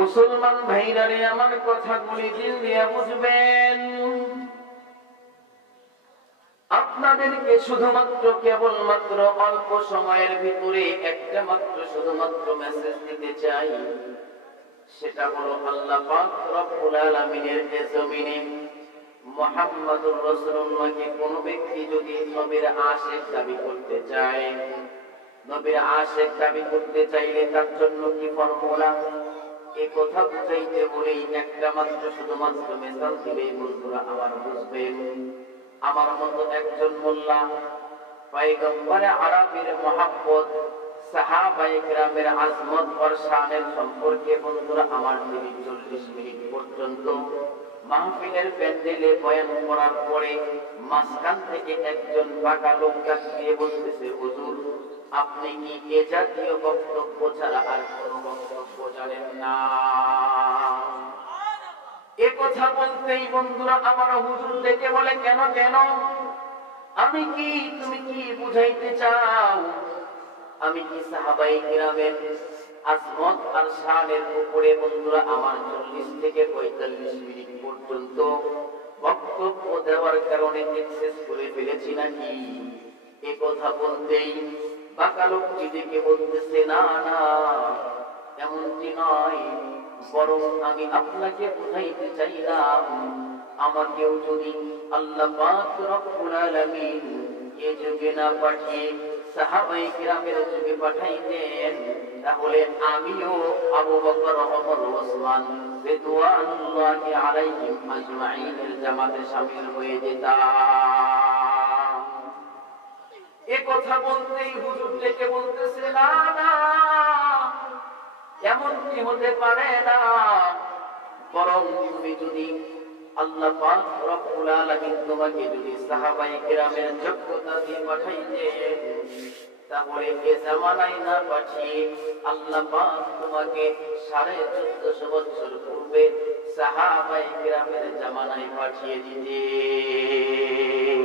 মুসলমান ভাইরারে আমার কথাগুলি দিল দিয়ে বুঝবেন। আপনাদেরকে শুধুমাত্র কেবলমাত্র অল্প সময়ের ভিতরে একটা মাত্র শুধুমাত্র মেসেজ দিতে চাই। সেটা হলো আল্লাহ পাক রব্বুল আলামিনের এই জমিনে মুহাম্মদুর রাসূলুল্লাহকে কোন ব্যক্তি যদি নবীর আশিক দাবি করতে চায়, নবীর আশিক দাবি করতে চাইলে তার জন্য কি ফর্মুলা, এই কথা বুঝাইতে বলেই একটা মাত্র শুধুমাত্র মেসেজ দিলে বন্ধুরা আমার বুঝবেন। আমার মতো একজন মোল্লা পয়গম্বর আরবের মহব্বত, সাহাবায়ে কেরামের আজমত আর শানের সম্পর্কে বন্ধুরা আমার 40 মিনিট পর্যন্ত মাহফিলের প্যান্ডেলে বয়ান করার পরে মাঝখান থেকে একজন বাঁকা লোক ডাক দিয়ে বলতেছে, হুজুর আপনি কি এ জাতীয় বক্তব্য ছাড়া আর কোনো বক্তব্য জানেন না? এ কথা বলতেই বন্ধুরা আমার হুজুর ডেকে বলে, কেন কেন, আমি কি, তুমি কি বুঝাইতে চাও? আমি কি সাহাবায়ে কিরামের আজমত আর শানের উপরে বন্ধুরা আমার 40 থেকে 45 মিনিট পর্যন্ত বক্তব্য দেওয়ার কারণে এক্সেস করে ফেলেছি নাকি? এ কথা বলতেই বাঁকা লোকটি ডেকে বলতেছে, না না এমনটি নয়, বরং আমি আপনাকে বুঝাইতে চাইলাম, আমাকেও যদি আল্লাহ পাক রব্বুল আলামিন এ যুগে না পাঠিয়ে সাহাবায়ে কিরামের যুগে পাঠাইতেন, তাহলে আমিও আবু বকর, ওমর, ওসমান রিদওয়ানুল্লাহি আলাইহিম আজমাইনের জামাতে শামিল হয়ে যেতাম। এ কথা বলতেই হুজুর ডেকে বলতেছে, না না এমন কি হতে পারে না, বরং তুমি যদি আল্লাহ পাক রব্বুল আলামিন তোমাকে যদি সাহাবায়ে কিরামের যোগ্যতা দিয়ে পাঠাইতেন, তাহলে এ জামানায় না পাঠিয়ে আল্লাহ পাক তোমাকে 1450 বছর পূর্বে সাহাবায়ে কিরামের জামানায় পাঠিয়ে দিতেন।